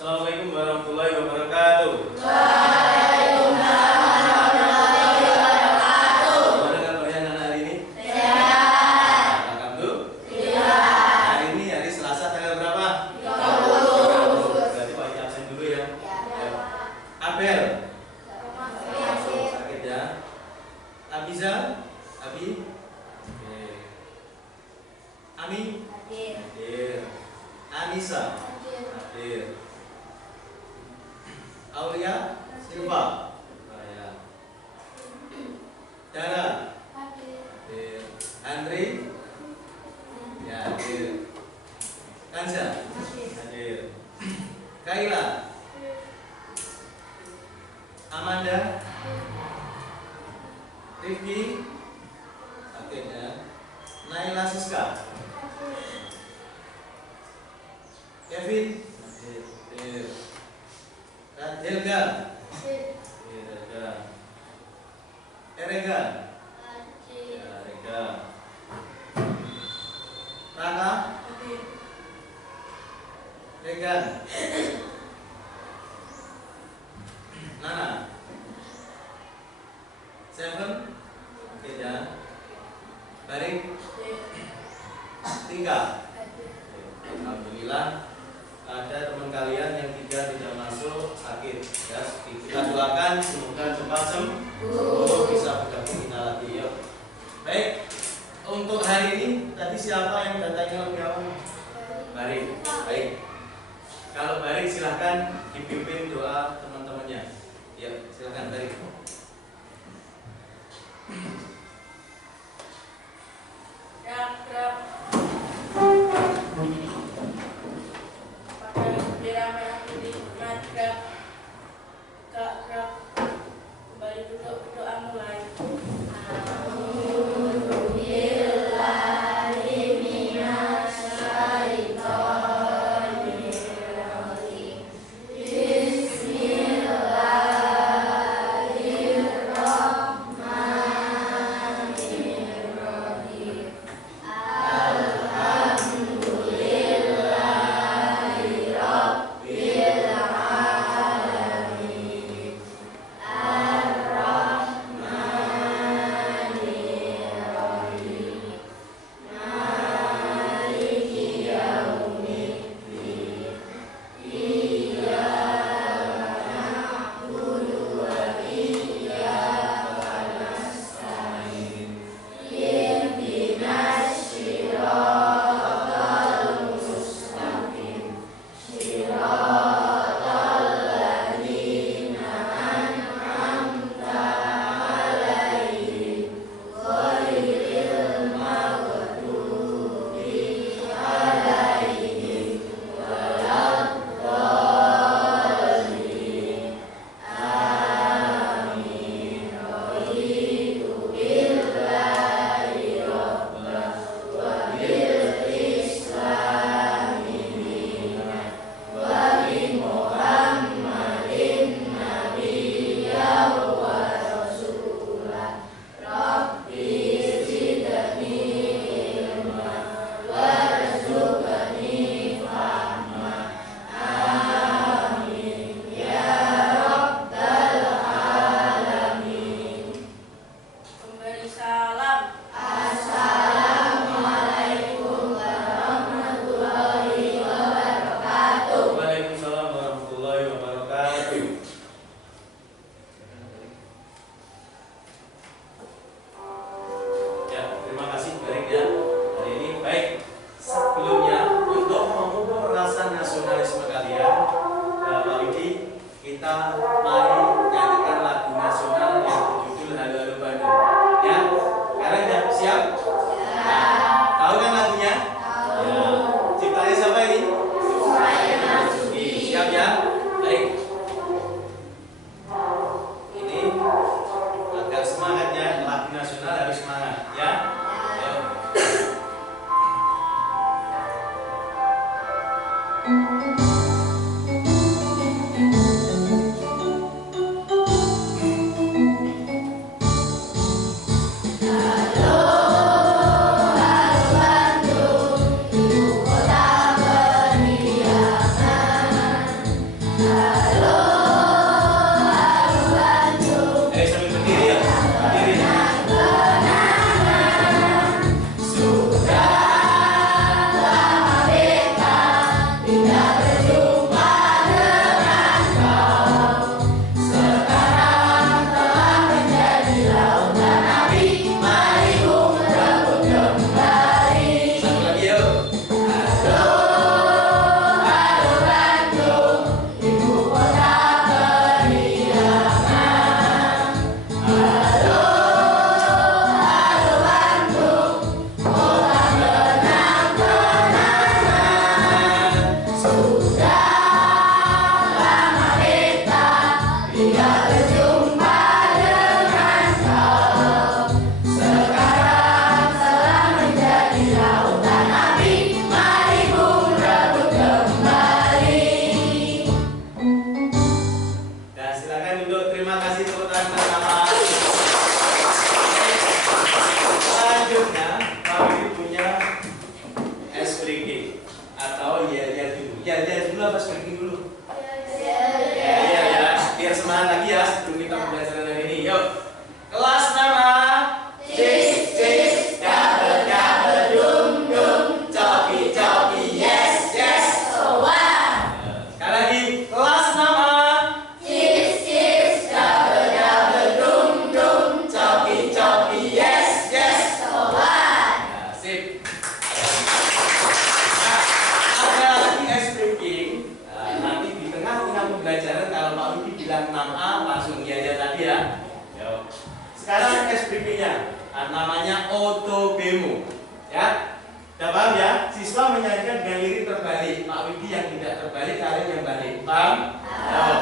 Assalamualaikum warahmatullahi wabarakatuh. Gimana kabarnya anak hari ini? Sehat. Alhamdulillah. Hari ini hari Selasa tanggal berapa? 30. Berarti Pak absen dulu ya. Abel. Sakit ya. Abiza? Abi? Oke. Ami? Hadir. Anissa? Hadir. Aulia? Silva? Ya. Dara? Hadir. Andri? Ya, hadir. Kanza? Hadir. Kaila? Amanda? Rifki? Hadir ya. Naila Siska? Kevin? Hadir. Helga? Helga. Erega? Ya, Erega. Raka? Regan? Nana? Seven? Oke ya. Barik? Tika? Alhamdulillah. Ada teman kalian yang 3 tidak masuk sakit ya, kita doakan semoga cepat sembuh, bisa bergabung kita lagi yuk. Baik, untuk hari ini tadi siapa yang datangnya lebih awal? Barik. Baik, kalau Barik silahkan dipimpin doa teman-temannya ya, silahkan Barik. Kembali duduk, doa mulai. apa speaking dulu? Ya, biar semangat lagi ya sebelum kita pembelajaran hari ini. Yuk, kelas nama cis cis double double dum dum coki coki yes yes. Sekali lagi, kelas nama cis cis double double dum dum coki coki yes yes. Sip. Ada lagi ice breaking. Nanti di tengah-tengah pembelajaran kalau Pak Widi bilang 6A langsung iya aja tadi ya. Yuk. Sekarang ice breakingnya namanya Otobemo. Ya. Udah paham ya? Siswa menyanyikan dengan lirik terbalik. Pak Widi yang tidak terbalik, kalian yang balik. Paham? Yuk.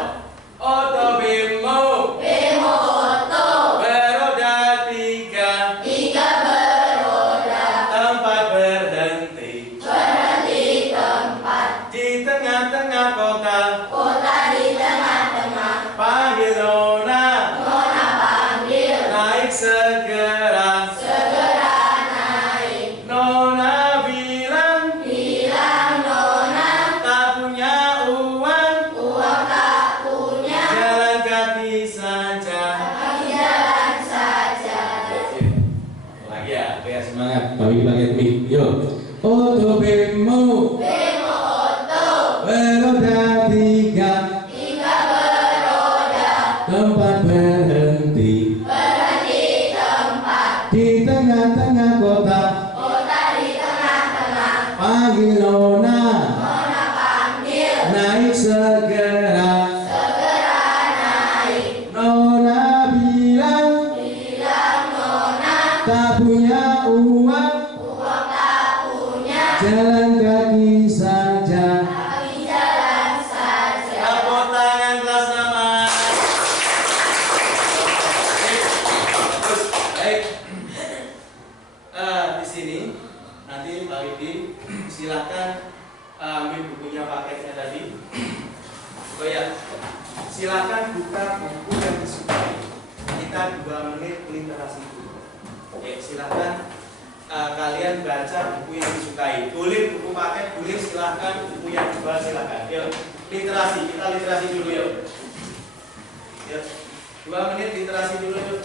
Otobemo. Bemo oto, Beroda tiga, tiga beroda, tempat berhenti berhenti tempat, di tengah-tengah kota. kota di tengah-tengah, Panggil Nona, nona panggil, naik segera. segera naik, Nona bilang bilang nona, tak punya uang, uang tak punya, jalan kaki saja. jalan saja. Lagi ya, biar semangat. Bagi pakai mic. Yuk. Otobemo. Bemo oto, Beroda tiga, tiga beroda, tempat berhenti berhenti tempat, di tengah-tengah kota. kota di tengah-tengah, Panggil Nona, nona panggil, naik segera. segera naik, Nona bilang bilang nona, tak punya uang, uang tak punya, jalan kaki saja. kaki jalan saja. Tepuk tangan kelas nama. Terus, baik. Di sini nanti Pak Widi silakan ambil bukunya paketnya tadi. Oh ya, silakan buka buku yang disukai. Kita 2 menit literasi dulu. Oke, silakan kalian baca buku yang disukai. Boleh buku paket, boleh silakan buku yang dijual silakan. Yuk, literasi, kita literasi dulu yuk. Yuk, 2 menit literasi dulu yuk.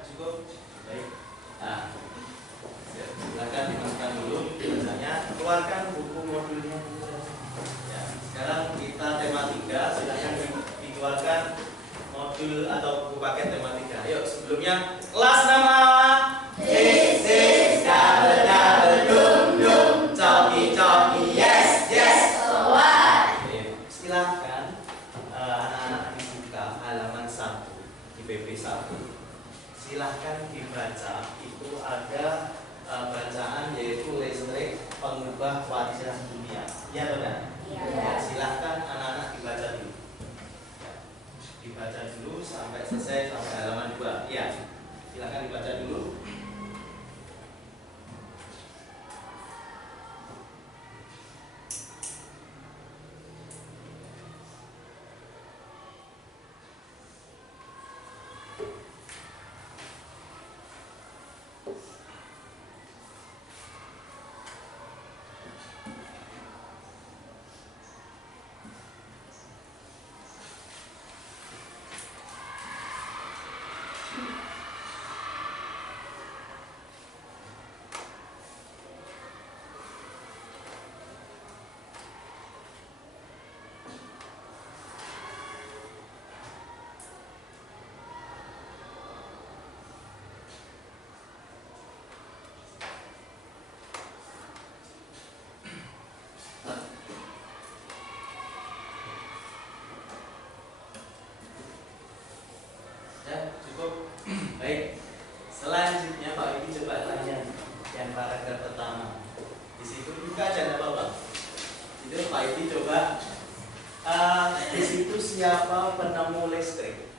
Cukup. Baik. Nah, silakan dimasukkan dulu biasanya. Keluarkan buku modulnya. Ya, sekarang kita tema 3. Silakan dikeluarkan modul atau buku paket tema 3. Yuk, sebelumnya kelas nama cis cis double double dum dum coki coki yes yes. Oke, silakan anak-anak dibuka halaman 1. PP1. Silahkan dibaca, itu ada bacaan yaitu listrik pengubah wajah dunia. Ya atau tidak? Ya, silahkan anak-anak dibaca dulu. Dibaca dulu sampai selesai sampai halaman 2. Ya, silahkan dibaca dulu. Cukup. Baik. Selanjutnya Pak Widi coba tanya yang paragraf pertama. Di situ buka aja nggak apa-apa. Itu Pak Widi coba. Di situ siapa penemu listrik?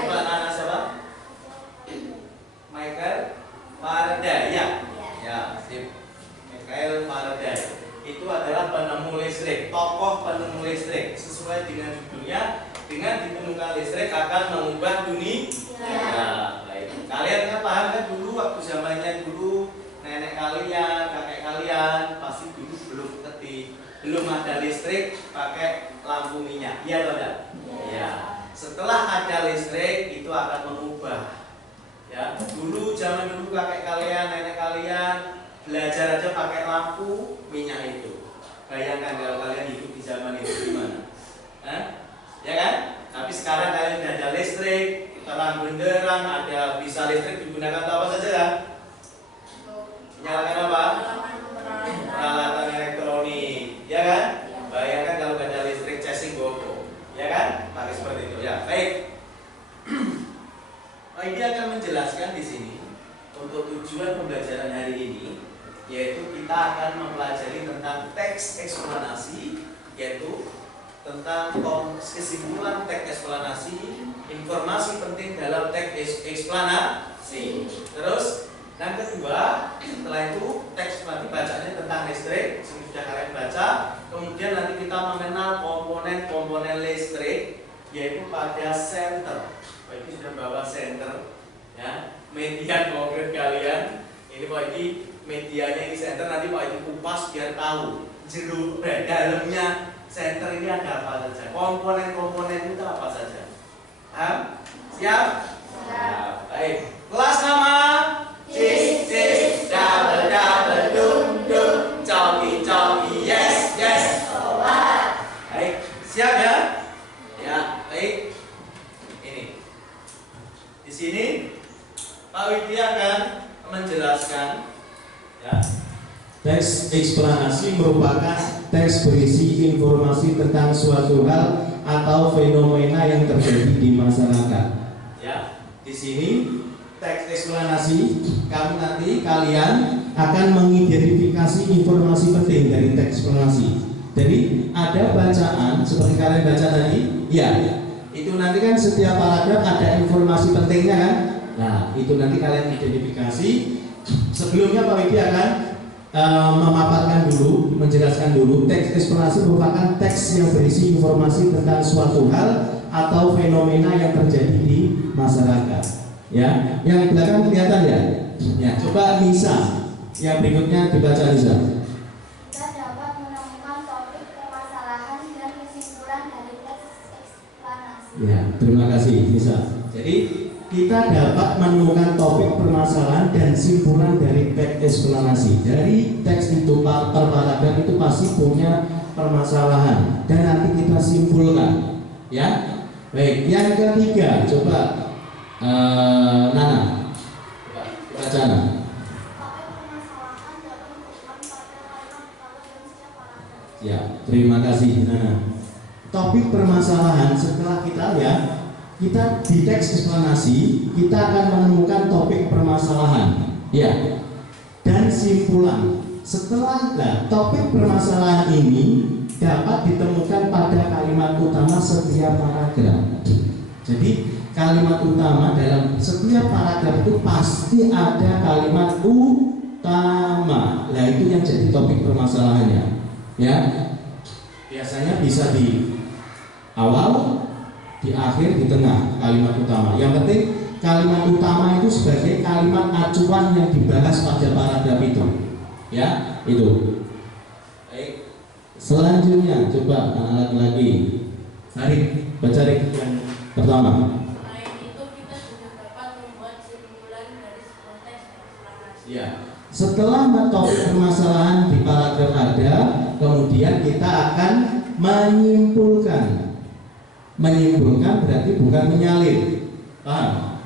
Coba anak siapa? Michael Faraday. Ya, sip. Michael Faraday. Itu adalah penemu listrik, tokoh penemu listrik. Sesuai dengan judulnya. Dengan ditemukan listrik akan mengubah dunia. Ya, baik. Kalian kan paham kan dulu waktu zamannya dulu nenek kalian, kakek kalian pasti dulu belum ada listrik pakai lampu minyak. Iya atau tidak? Ya. Setelah ada listrik itu akan mengubah. Ya, dulu zaman dulu kakek kalian, nenek kalian belajar aja pakai lampu minyak itu. Bayangkan kalau kalian hidup di zaman itu gimana? Ya kan? Tapi sekarang kalian sudah ada listrik, terang benderang, ada bisa listrik digunakan apa saja kan? Menyalakan apa? Peralatan elektronik, ya kan? Bayangkan kalau nggak ada listrik, casing gopo, ya kan? Pakai seperti itu, ya. Baik. Ini akan menjelaskan di sini untuk tujuan pembelajaran hari ini, yaitu kita akan mempelajari tentang teks eksplanasi, yaitu tentang kesimpulan teks eksplanasi, informasi penting dalam teks eksplanasi. Terus yang kedua, setelah itu teks nanti bacanya tentang listrik, sudah kalian baca. Kemudian nanti kita mengenal komponen-komponen listrik, yaitu pada senter. Pak Edi sudah bawa senter, ya, media konkret kalian. Ini Pak Edi medianya ini senter, nanti Pak Edi kupas biar tahu jeruk dalamnya. Senter ini ada apa saja? Komponen-komponen itu apa saja? Paham? Siap? Siap. Baik. Kelas nama? Cis, cis, double, double, dum, dum, coki, coki, yes, yes. Baik. Siap ya? Ya, baik. Ini. Di sini Pak Widi akan menjelaskan, ya. Teks eksplanasi merupakan teks berisi informasi tentang suatu hal atau fenomena yang terjadi di masyarakat. Ya, di sini teks eksplanasi kalian akan mengidentifikasi informasi penting dari teks eksplanasi. Jadi ada bacaan seperti kalian baca tadi, ya. Itu nanti kan setiap paragraf ada informasi pentingnya kan? Nah, itu nanti kalian identifikasi. Sebelumnya Pak Widi akan memaparkan dulu, menjelaskan dulu. Teks eksplanasi merupakan teks yang berisi informasi tentang suatu hal atau fenomena yang terjadi di masyarakat. Ya, yang belakang kelihatan ya? Ya, coba Nisa. Yang berikutnya dibaca Nisa. Kita dapat menemukan topik permasalahan dan kesimpulan dari teks eksplanasi. Ya, terima kasih Nisa. Jadi kita dapat menemukan topik permasalahan dan simpulan dari teks eksplanasi. Dari teks itu per paragraf itu pasti punya permasalahan dan nanti kita simpulkan. Ya, baik. Yang ketiga, coba Nana, baca Nana. Topik permasalahan dapat ditemukan pada kalimat pertama dan setiap paragraf. Ya, terima kasih Nana. Topik permasalahan setelah kita ya kita di teks eksplanasi kita akan menemukan topik permasalahan, ya, dan simpulan. Setelah topik permasalahan ini dapat ditemukan pada kalimat utama setiap paragraf. Jadi kalimat utama dalam setiap paragraf itu pasti ada kalimat utama. Nah, itu yang jadi topik permasalahannya. Ya, biasanya bisa di awal, di akhir, di tengah kalimat utama. Yang penting kalimat utama itu sebagai kalimat acuan yang dibahas pada paragraf itu. Ya, itu. Baik. Selanjutnya coba anak lagi. Mari baca yang pertama. Selain itu kita juga dapat membuat simpulan dari konteks eksplanasi. Ya. Setelah topik permasalahan di paragraf ada, kemudian kita akan menyimpulkan. Menyimpulkan berarti bukan menyalin. Paham?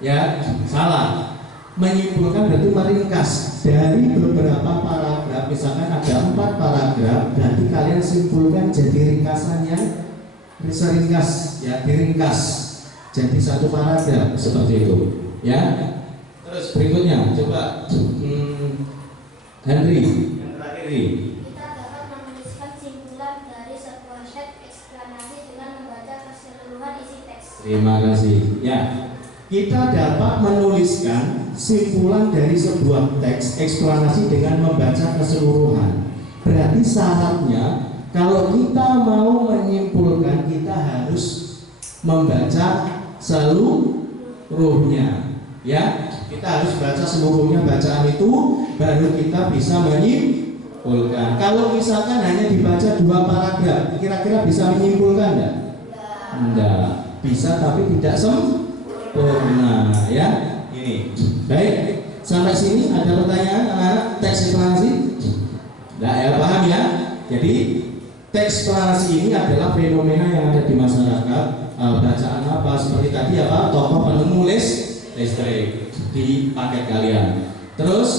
Ya, salah. Menyimpulkan berarti meringkas dari beberapa paragraf. Misalkan ada 4 paragraf, berarti kalian simpulkan jadi ringkasannya seringkas, ya, diringkas jadi 1 paragraf seperti itu, ya. Terus berikutnya coba Henry, yang terakhir ini. Kita dapat menuliskan simpulan dari sebuah teks eksplanasi dengan membaca keseluruhan isi teks. Terima kasih. Ya, kita dapat menuliskan simpulan dari sebuah teks eksplanasi dengan membaca keseluruhan. Berarti syaratnya kalau kita mau menyimpulkan kita harus membaca seluruhnya. Ya, kita harus baca seluruhnya bacaan itu baru kita bisa menyimpulkan. Kalau misalkan hanya dibaca 2 paragraf, kira-kira bisa menyimpulkan enggak? Enggak. Bisa tapi tidak sempurna, ya. Ini. Baik. Sampai sini ada pertanyaan anak-anak teks eksplanasi? Enggak, ya, paham ya? Jadi teks eksplanasi ini adalah fenomena yang ada di masyarakat. Bacaan apa seperti tadi apa? Tokoh penemu listrik di paket kalian. Terus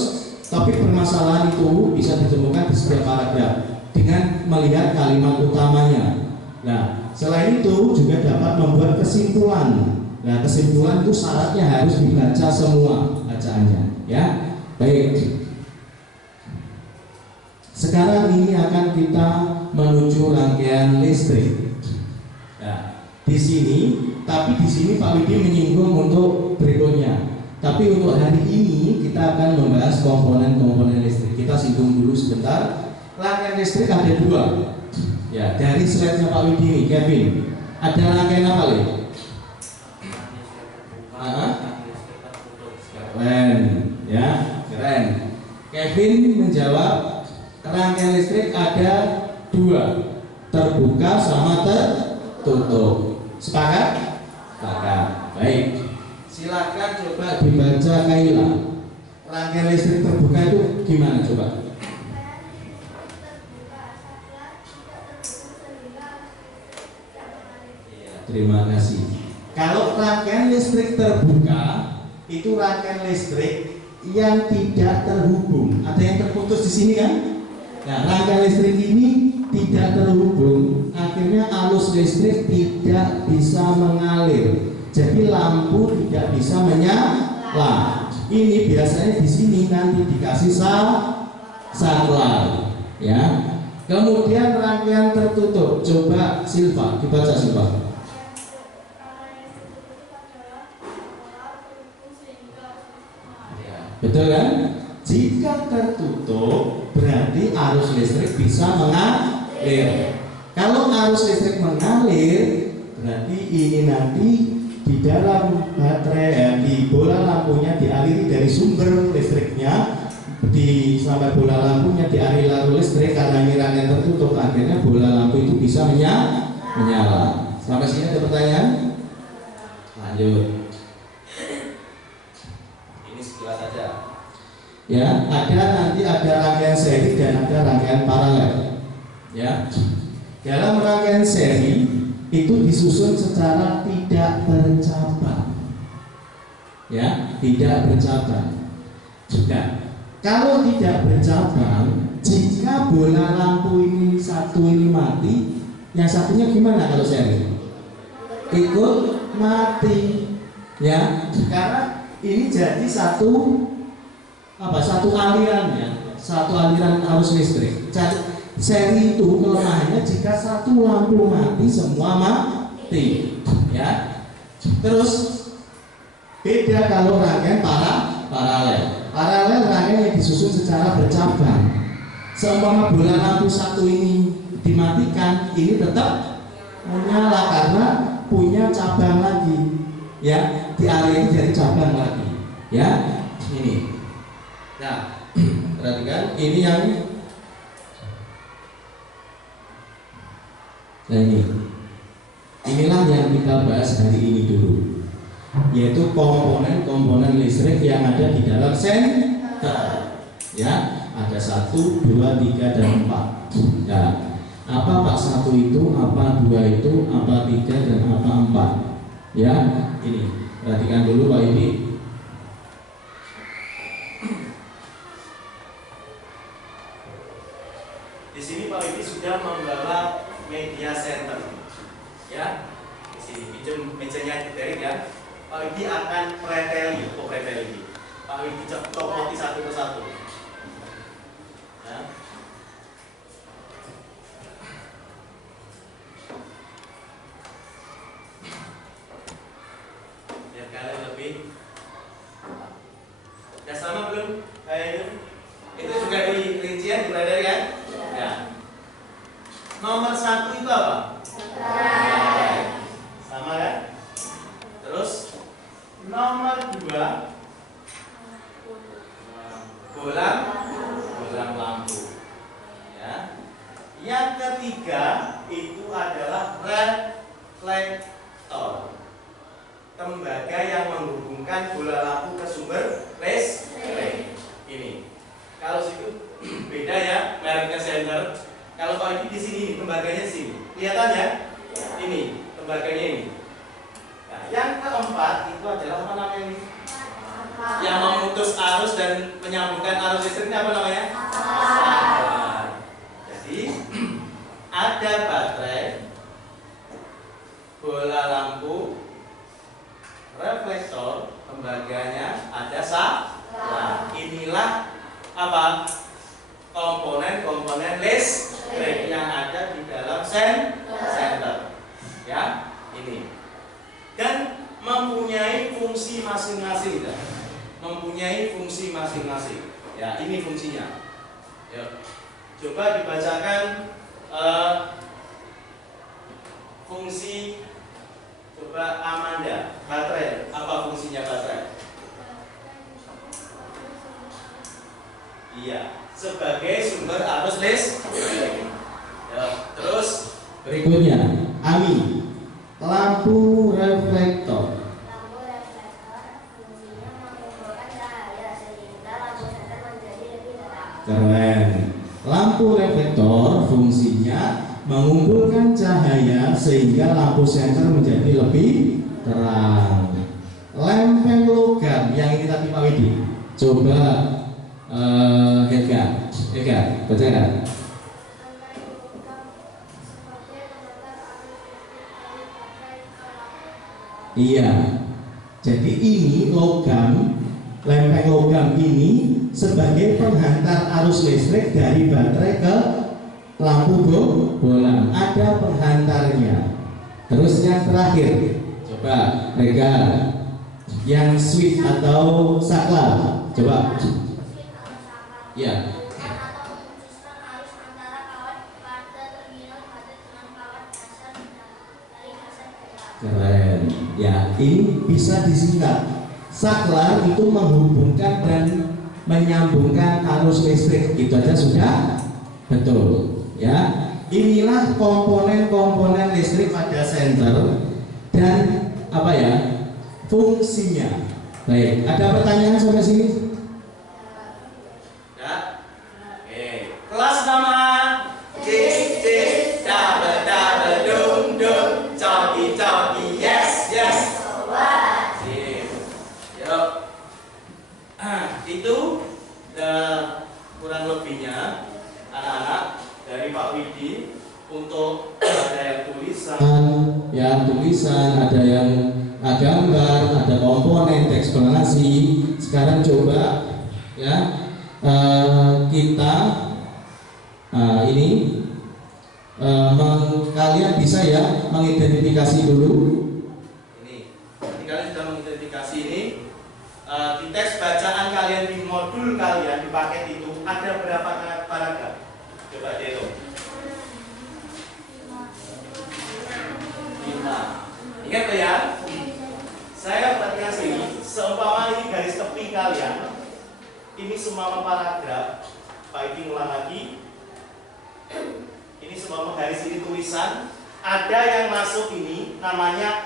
topik permasalahan itu bisa ditemukan di setiap paragraf dengan melihat kalimat utamanya. Nah, selain itu juga dapat membuat kesimpulan. Nah, kesimpulan itu syaratnya harus dibaca semua bacaannya, ya. Baik. Sekarang ini akan kita menuju rangkaian listrik. Nah, di sini, tapi di sini Pak Widi menyinggung untuk berikutnya. Tapi untuk hari ini kita akan membahas komponen-komponen listrik. Kita singgung dulu sebentar. Rangkaian listrik ada 2. Ya, dari slide-nya Pak Widi ini, Kevin. Ada rangkaian apa, Le? Keren, ya, keren. Kevin menjawab rangkaian listrik ada 2, terbuka sama tertutup. Sepakat? Sepakat. Baik. Silakan coba dibaca Kaila. Rangkaian listrik terbuka itu gimana coba? Terima kasih. Kalau rangkaian listrik terbuka itu rangkaian listrik yang tidak terhubung. Ada yang terputus di sini kan? Nah, rangkaian listrik ini tidak terhubung, akhirnya arus listrik tidak bisa mengalir. Jadi lampu tidak bisa menyala. Ini biasanya di sini nanti dikasih saklar, ya. Kemudian rangkaian tertutup. Coba Silva, dibaca Silva. Betul kan? Jika tertutup berarti arus listrik bisa mengalir. Kalau arus listrik mengalir berarti ini nanti di dalam baterai, di bola lampunya dialiri dari sumber listriknya, sampai bola lampunya dialiri arus listrik. Karena ini rangkaian tertutup, akhirnya bola lampu itu bisa menyala. Sampai sini ada pertanyaan? Lanjut. Ini sekilas saja. Ya, nanti ada rangkaian seri dan ada rangkaian paralel. Ya, dalam rangkaian seri itu disusun secara tidak bercabang. Ya, tidak bercabang. Nah, kalau tidak bercabang, jika bola lampu ini satu ini mati, yang satunya gimana kalau seri? ikut mati. Ya, karena ini jadi satu aliran ya, satu aliran arus listrik. Seri itu kelemahannya jika satu lampu mati semua mati. Ya, terus beda kalau rangkaian paralel. Paralel rangkaian yang disusun secara bercabang. Seumpama bola lampu satu ini dimatikan, ini tetap menyala karena punya cabang lagi. Ya, di area ini jadi cabang lagi. Ya, ini. Nah, perhatikan ini yang inilah yang kita bahas hari ini dulu, yaitu komponen listrik yang ada di dalam senter. Ya, ada 1, 2, 3, dan 4. Ya, apa Pak 1 itu, apa 2 itu, apa 3, dan apa 4. Ya, ini perhatikan dulu Pak ini. Di sini Pak Widi sudah membawa media center. Ya, di sini pinjam mejanya dari ya. Pak Widi akan preteli. Pak Widi copoti satu persatu. Ya. Biar kalian lebih. Udah sama belum? Itu juga di rincian dipelajari kan? Ya. Nomor 1 itu apa? Sama kan? Terus nomor 2 bolam lampu. Ya. Yang ketiga itu adalah reflektor. Tembaga yang menghubungkan bola lampu ke sumber listrik. Ini. Kalau situ beda ya, mereknya senter. Kalau Pak ini di sini, tembaganya sini. Kelihatan ya? Ini, tembaganya ini. Nah, yang keempat itu adalah apa namanya ini? Yang memutus arus dan menyambungkan arus listriknya apa namanya? Saklar. Jadi ada baterai, bola lampu, reflektor, tembaganya ada saklar. Inilah apa? Komponen listrik yang ada di dalam senter. Ya, ini. Dan mempunyai fungsi masing-masing. Ya, ini fungsinya. Ya. Coba dibacakan fungsi. Coba Amanda, baterai. Apa fungsinya baterai? Iya, sebagai sumber arus listrik. Ya, terus Berikutnya, Ami, lampu reflektor. Lampu reflektor fungsinya mengumpulkan cahaya sehingga lampu senter menjadi lebih terang. Keren. Lampu reflektor fungsinya mengumpulkan cahaya sehingga lampu senter menjadi lebih terang. Lempeng logam yang ini tadi Pak Widi. Coba Helga, bacakan. Iya. Jadi ini logam, lempeng logam ini sebagai penghantar arus listrik dari baterai ke lampu bola. Ada penghantarnya. Terus yang terakhir, coba Rega, yang switch atau saklar, coba. Ya. Keren. Ya, ini bisa disingkat. Saklar itu menghubungkan dan menyambungkan arus listrik. Itu aja sudah betul. Ya. Inilah komponen-komponen listrik pada senter dan apa ya? Fungsinya. Baik, ada pertanyaan sampai sini? kelas nama Cis double double dum dum coki coki yes yes. Yuk. Itu kurang lebihnya anak-anak dari Pak Widi untuk ada yang tulisan ya tulisan, ada yang gambar, ada komponen teks eksplanasi. Sekarang coba ya kita ini kalian bisa ya mengidentifikasi dulu. Ini, nanti kalian sudah mengidentifikasi ini. Di teks bacaan kalian di modul kalian di paket itu ada berapa paragraf? Coba dihitung. 5. Ingat ya, saya perhatikan sini. Seumpama ini garis tepi kalian, ini semua paragraf. Pak Edi ulang lagi. Ini semua garis ini tulisan. Ada yang masuk ini namanya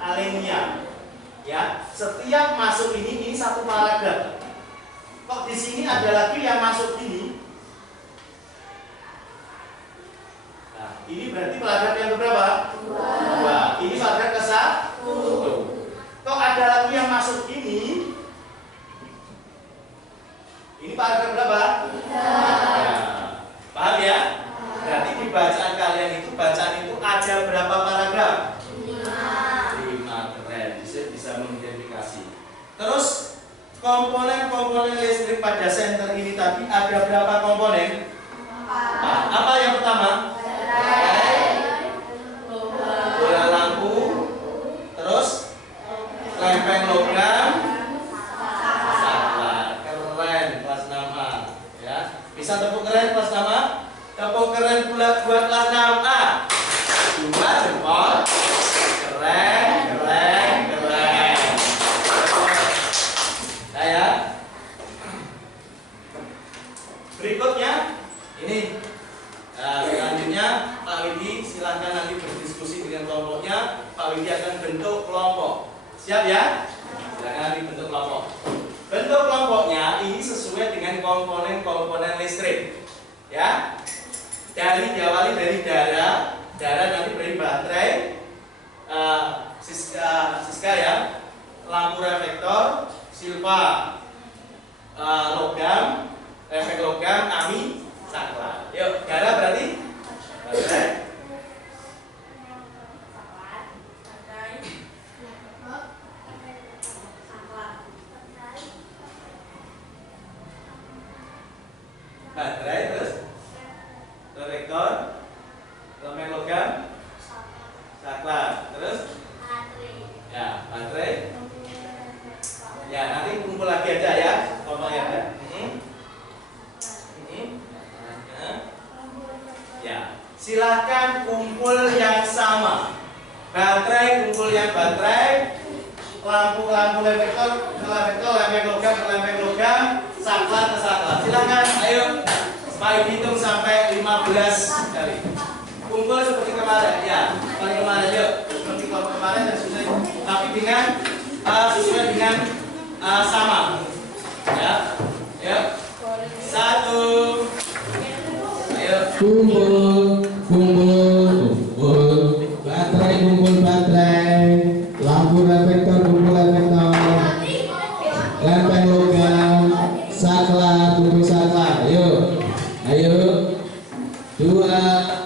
alenia. Ya, setiap masuk ini satu paragraf. Kok di sini ada lagi yang masuk ini? Nah, ini berarti paragraf yang keberapa? 2. Ini paragraf ke-1. Kok ada lagi yang masuk ini? Ini paragraf berapa? 3. Ya. Paham ya? Berarti di bacaan kalian itu ada berapa paragraf? 5. Keren. Bisa mengidentifikasi. Terus komponen-komponen listrik pada senter ini tadi ada berapa komponen? 4. Apa yang pertama? Bola lampu. Terus lempeng logam. Saklar. Keren kelas 6A. Ya. Bisa tepuk keren kelas 6A? Tepuk keren buat kelas 6A. 2 jempol. Keren. Nah ya. Berikutnya ini. Nah, selanjutnya Pak Widi silahkan nanti berdiskusi dengan kelompoknya. Pak Widi akan bentuk kelompok. Siap ya? Silahkan nanti bentuk kelompok. Bentuk kelompoknya ini sesuai dengan komponen-komponen listrik. Ya. Diawali dari darah nanti beri baterai, Siska ya, lampu reflektor, silva, logam, efek logam, ami, saklar. Yuk, darah berarti baterai. Baterai terus reflektor, elemen logam, saklar, terus ya baterai. Ya nanti kumpul lagi aja ya, ngomongnya ada. Ya silahkan kumpul yang sama. Baterai kumpul yang baterai, lampu reflektor lempeng logam, saklar ke saklar. Silahkan, ayo. Pak hitung sampai 15 kali. Kumpul seperti kemarin, ya. Seperti kemarin, yuk. Seperti kemarin dan sesuai, tapi dengan sesuai dengan sama. Ya, yuk. 1. Ayo. Kumpul. Baterai kumpul baterai. Lampu reflektor kumpul reflektor. Lempeng logam. Saklar kumpul saklar. Ayo. 2. 5.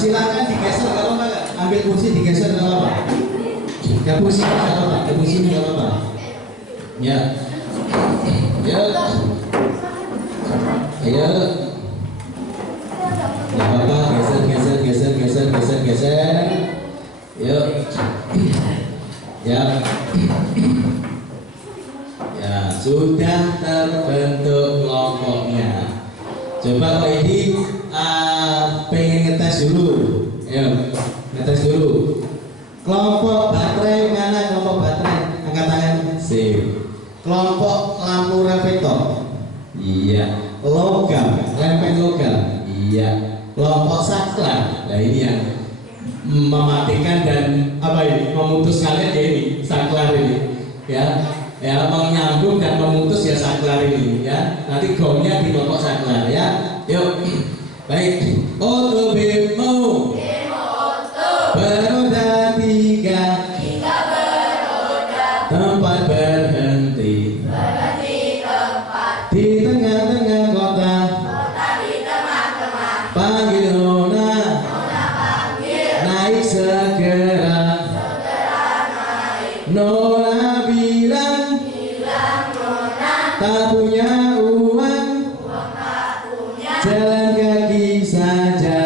Silakan digeser nggak apa-apa, ambil kursi digeser nggak apa-apa. Ke kursi nggak apa-apa. Ya. Ayo. Nggak apa-apa, geser. Yuk. Ya. Ya, sudah terbentuk kelompoknya. Coba Pak Edi pengen ngetes dulu. Ayo, ngetes dulu. Kelompok baterai mana? Kelompok baterai, angkat tangan. Sip. Kelompok lampu reflektor. Iya. Logam, lempeng logam. Iya. Kelompok saklar. Nah ini yang mematikan dan memutus kalian ya ini saklar ini. Ya, menyambung dan memutus ya saklar ini ya. Nanti gongnya di kelompok saklar ya. Yuk. Baik. Oto bemo. Beroda tiga, tempat berhenti, di tengah-tengah kota, panggil Nona, naik segera. Nona bilang, tak punya uang, jalan kaki saja.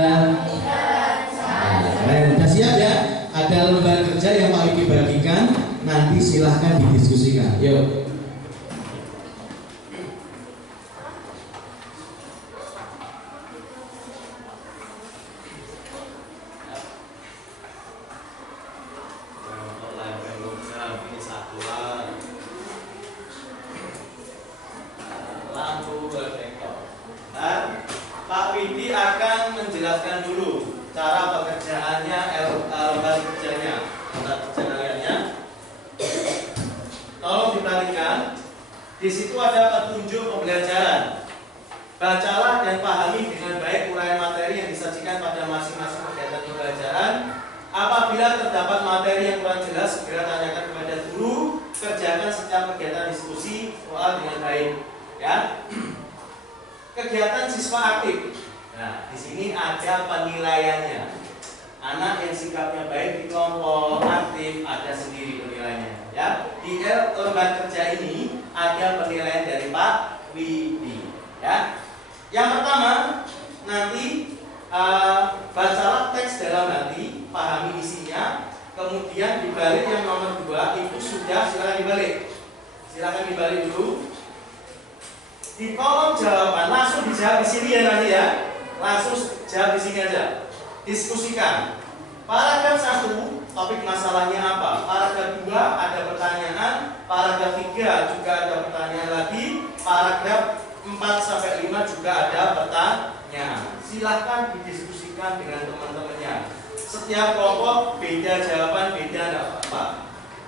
Sudah siap ya? Ada lembar kerja yang mau dibagikan, nanti silahkan didiskusikan. Yuk. Lampu reflektor. Nah, Pak Widi akan menjelaskan dulu cara pekerjaannya, lembar kerjanya, lembar kerja kaliannya. Tolong diperhatikan. Di situ ada petunjuk pembelajaran. Bacalah dan pahami dengan baik uraian materi yang disajikan pada masing-masing kegiatan pembelajaran. Apabila terdapat materi yang kurang jelas, segera tanyakan kepada guru. Kerjakan setiap kegiatan diskusi soal dengan baik. Ya. Kegiatan siswa aktif. Nah, di sini ada penilaiannya. Anak yang sikapnya baik di kelompok aktif ada sendiri penilaiannya. Ya, di lembar kerja ini ada penilaian dari Pak Widi. Ya, yang pertama nanti bacalah teks dalam hati, pahami isinya. Kemudian dibalik yang nomor 2 itu sudah, silakan dibalik. Silakan dibalik dulu. Di kolom jawaban langsung dijawab di sini ya nanti ya. Langsung jawab di sini aja. Diskusikan. Paragraf 1 topik masalahnya apa? Paragraf 2 ada pertanyaan, paragraf 3 juga ada pertanyaan lagi, paragraf 4 sampai 5 juga ada pertanyaan. Silahkan didiskusikan dengan teman-temannya. Setiap kelompok beda jawaban, beda enggak apa-apa.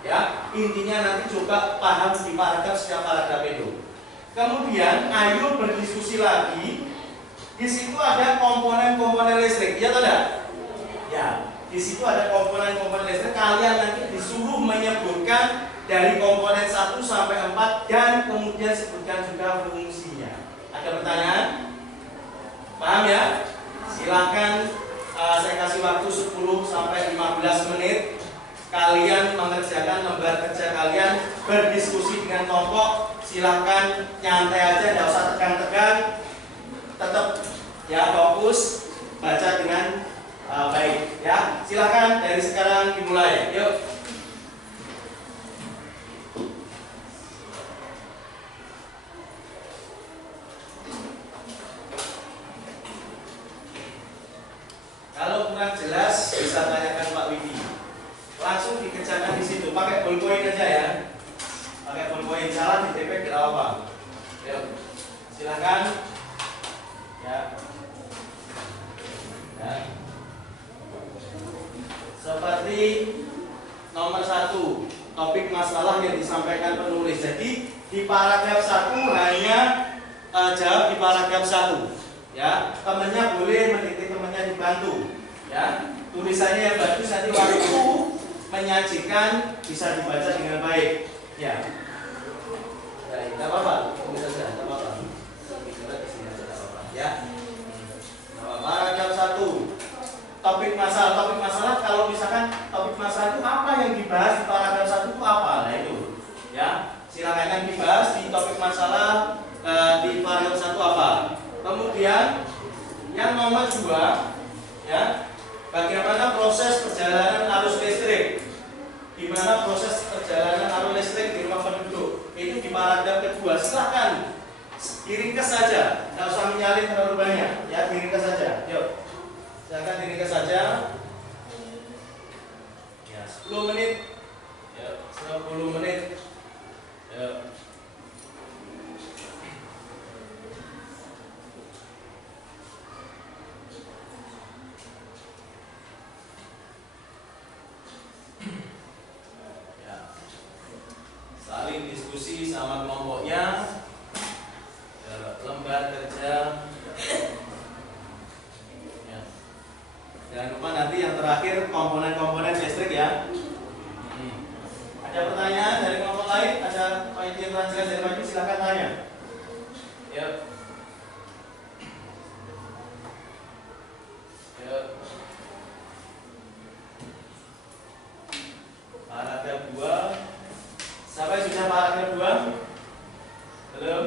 Ya, intinya nanti coba paham di paragraf setiap paragraf itu. Kemudian ayo berdiskusi lagi. Di situ ada komponen-komponen listrik, ya atau tidak? Ya, di situ ada komponen-komponen listrik. Kalian nanti disuruh menyebutkan dari komponen 1 sampai 4 dan kemudian sebutkan juga fungsinya. Ada pertanyaan? Paham ya? Silakan saya kasih waktu 10 sampai 15 menit. Kalian mengerjakan lembar kerja kalian, berdiskusi dengan kelompok. Silahkan nyantai aja, tidak usah tegang-tegang. Tetap ya fokus, baca dengan baik ya. Silahkan dari sekarang dimulai. Yuk. Kalau kurang jelas bisa tanyakan Pak Widi. Langsung dikerjakan di situ. Pakai ballpoint aja ya. Pakai ballpoint, salah di TP tidak apa. Yuk. Silakan. Ya. Ya. Seperti nomor 1, topik masalah yang disampaikan penulis. Jadi di paragraf 1 hanya jawab di paragraf 1. Ya, temannya boleh mendikte, temannya dibantu. Ya, tulisannya yang bagus nanti waktu menyajikan bisa dibaca dengan baik. Ya, tidak apa-apa, tulis saja, tidak apa-apa. Ya, paragraf 1, topik masalah. Kalau misalkan topik masalah itu apa yang dibahas di paragraf 1 itu apa? Nah itu, ya, silakan yang dibahas di topik masalah di paragraf 1 apa. Kemudian yang nomor 2, ya, bagaimana proses perjalanan arus listrik? Di mana proses perjalanan arus listrik di rumah penduduk? Itu di paragraf kedua. Silahkan diringkas saja, tidak usah menyalin terlalu banyak. Ya, diringkas saja. Yuk, silahkan diringkas saja. Ya, 10 menit. Ya, 10 menit. Ya. Saling diskusi sama kelompoknya. Lembar kerja. Ya. Jangan lupa nanti yang terakhir komponen komponen listrik ya. Ada pertanyaan dari kelompok lain? Ada panitia kurang jelas dari panitia, silakan tanya. Yuk. Yuk. Paragraf 2. Sampai sudah paragraf 2? Belum?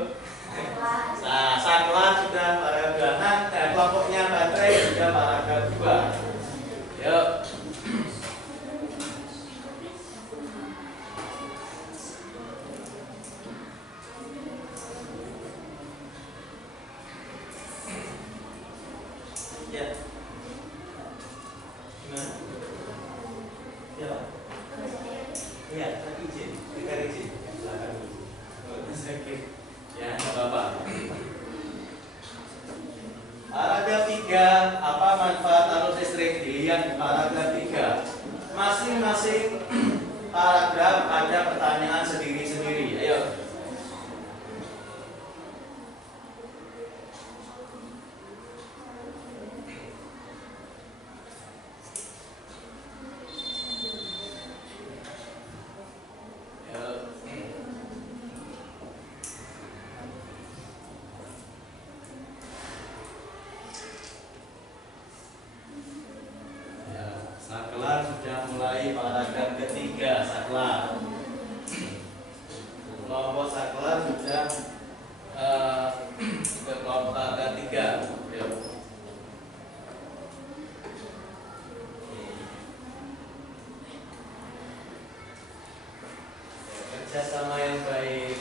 Nah, saklar sudah paragraf 2. Nah, dan kelompoknya baterai sudah paragraf 2. Yuk. Ya. Gimana? Ya. Iya, tapi izin, kita izin. Silakan. Sakit. Ya, enggak apa-apa. Paragraf 3, apa manfaat arus listrik? Dilihat di paragraf 3. Masing-masing paragraf ada pertanyaan sendiri-sendiri. Ayo. Saklar sudah mulai paragraf ketiga. Saklar kelompok saklar sudah ke kelompok paragraf 3. Yuk. Kerjasama yang baik,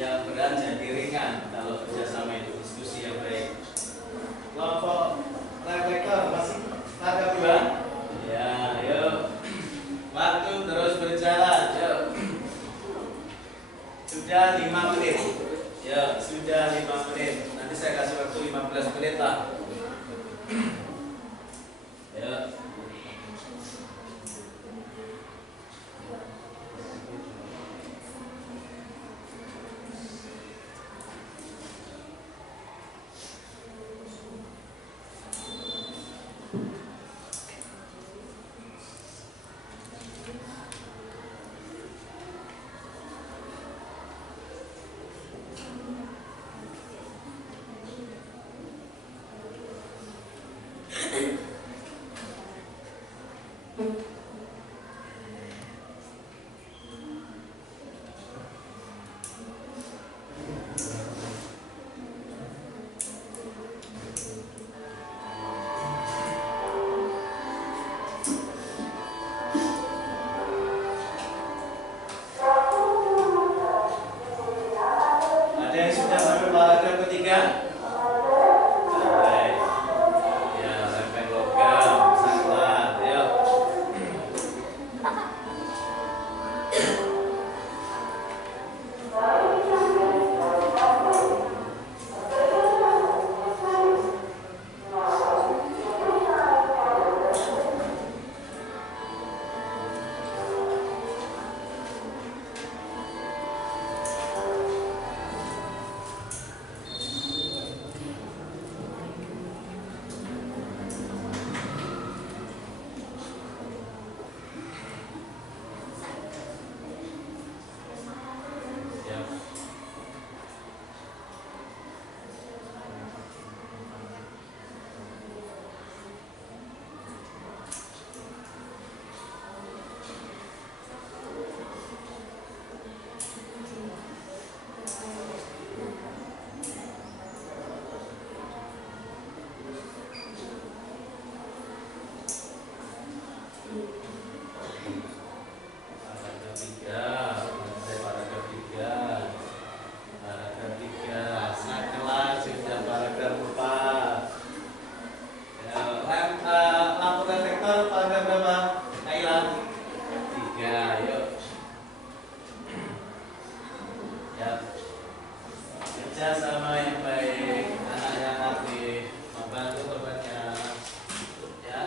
yang berat jadi ringan. Kalau kerjasama itu diskusi yang baik. Kelompok reflektor masih paragraf 2. Ya, yuk. Waktu terus berjalan, yuk. Sudah 5 menit. Ya, sudah 5 menit. Nanti saya kasih waktu 15 menit lah. Ya. Ada yang sudah sampai paragraf ketiga? Baik. Ya, sampai logam, saklar, yuk. Kerjasama yang baik, anak yang aktif, membantu temannya, ya.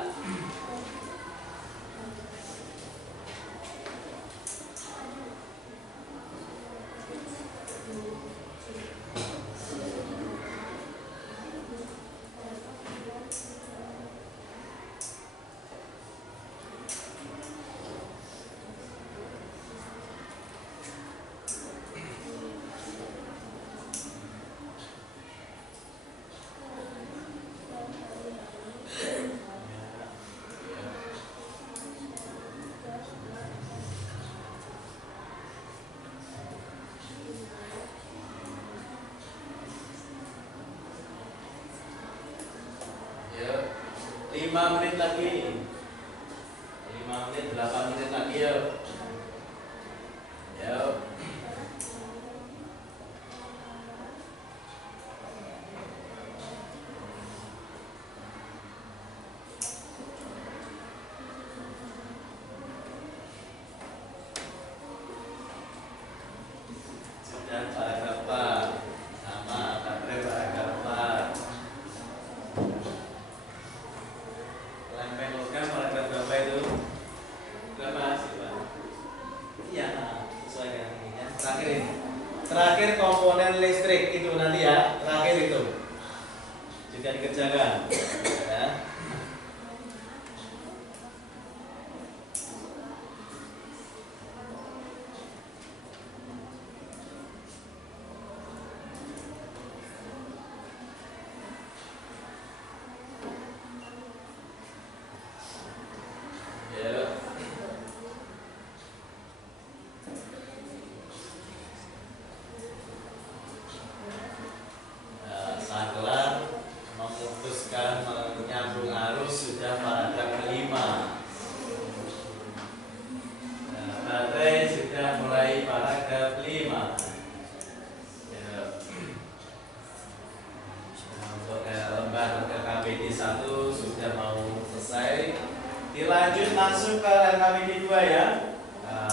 Yuk. Yuk. Sudah paragraf 4. Sama baterai paragraf 4. Lempeng logam paragraf berapa itu? Berapa sih Pak? Iya, sesuai dengan ini ya. Terakhir ini. Terakhir komponen listrik itu nanti ya. Terakhir itu juga dikerjakan. Ya. Ya. Saklar memutuskan menyambung arus sudah paragraf kelima. Baterai sudah mulai paragraf 5. Ya. Untuk lembar LKPD 1 sudah mau selesai. Dilanjut langsung ke LKPD 2 ya.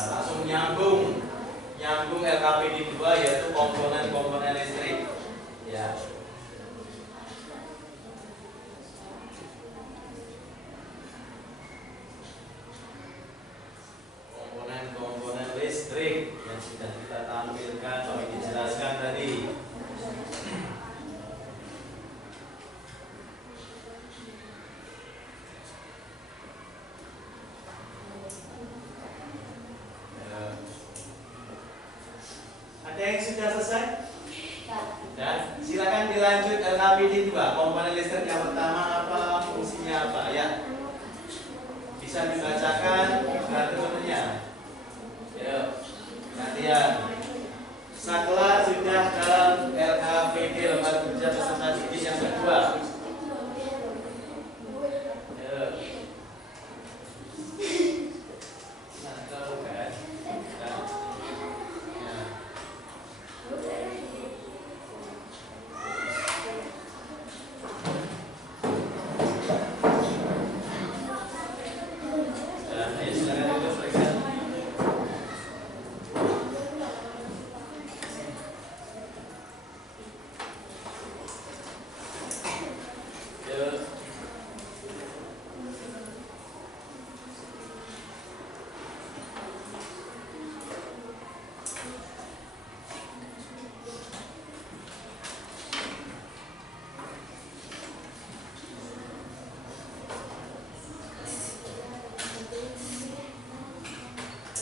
Langsung nyambung LKPD 2 yaitu komponen-komponen listrik. Ya. Komponen listrik yang sudah kita tampilkan atau dijelaskan tadi. Ada yang sudah selesai? Dan silakan dilanjut LKPD 2. Komponen listrik yang pertama apa, fungsinya apa ya? Bisa dibacakan peraturannya. Yuk, latihan. Saklar sudah dalam LKPD lembar kerja peserta didik yang kedua. Yuk. Nah, tahu kan? Ya. Ayo silakan duduk periksa. Yuk.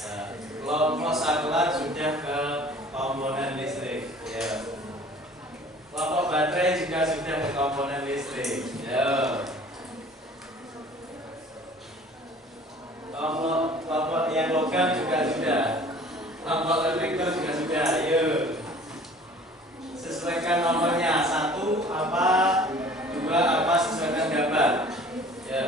Ya, kelompok saklar sudah ke komponen listrik. Ya. Kelompok baterai juga sudah ke komponen listrik. Ya. Kelompok yang logam juga sudah. Kelompok reflektor juga sudah. Yuk. Sesuaikan nomornya 1 apa, 2 apa, sesuaikan gambar. Ya.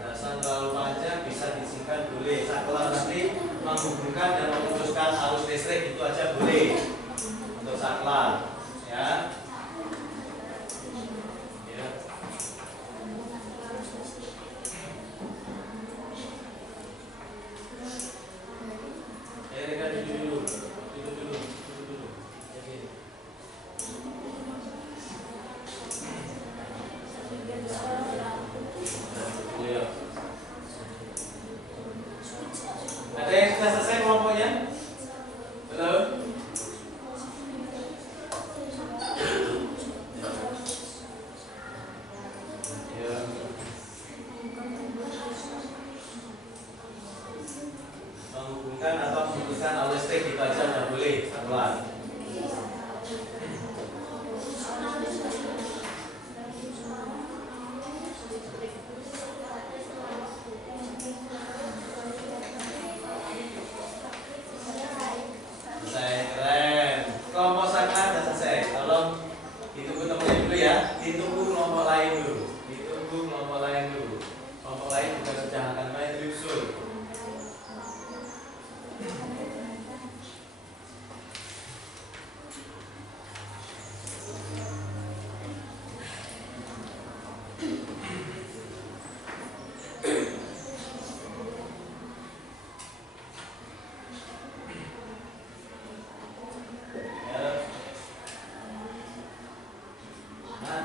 Dasar terlalu panjang bisa disingkat boleh. Saklar nanti menghubungkan dan memutuskan arus listrik itu aja boleh untuk saklar, ya. Ya.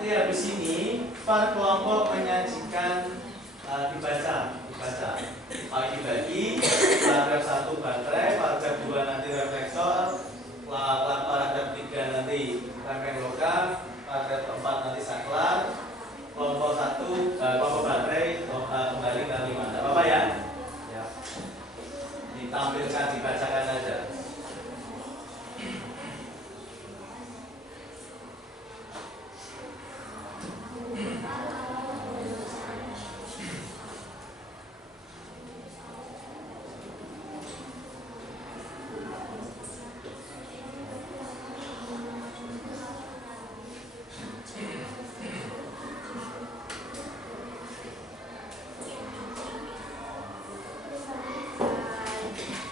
Nanti habis ini per kelompok menyajikan dibaca. Dibagi paragraf 1 baterai, paragraf 2 nanti reflektor, paragraf 3 nanti rangkaian logam, paragraf 4 nanti saklar, kelompok 1 kelompok baterai kembali ke 5. Tidak apa-apa ya? Ya. Ditampilkan, dibacakan aja.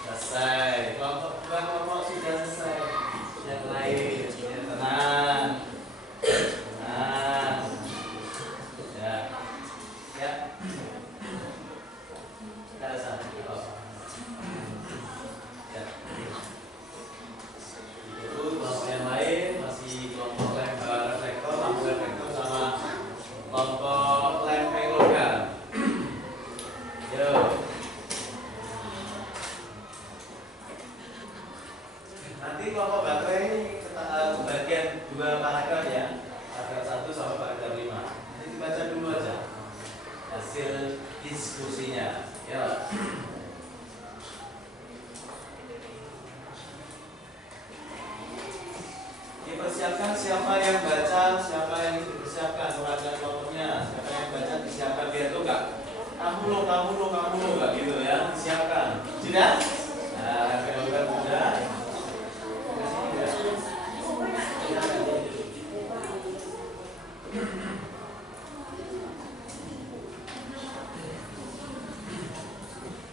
Selesai. Kelompok sudah selesai. Yang lain, ya, tenang. Tenang. Ya. Ya. Tidak ada salah. Ya. Itu kelompok yang lain masih kelompok reflektor, lampu reflektor sama kelompok lempeng logam. Yo. Nanti kelompok baterai bagian 2 paragraf ya, paragraf 1 sampai paragraf 5. Nanti dibaca dulu aja hasil diskusinya. Ya. Dipersiapkan siapa yang baca, siapa yang dipersiapkan perwakilan kelompoknya, siapa yang baca disiapkan biar tuh enggak kamu lo enggak gitu ya, disiapkan. Sudah? Nah, sudah.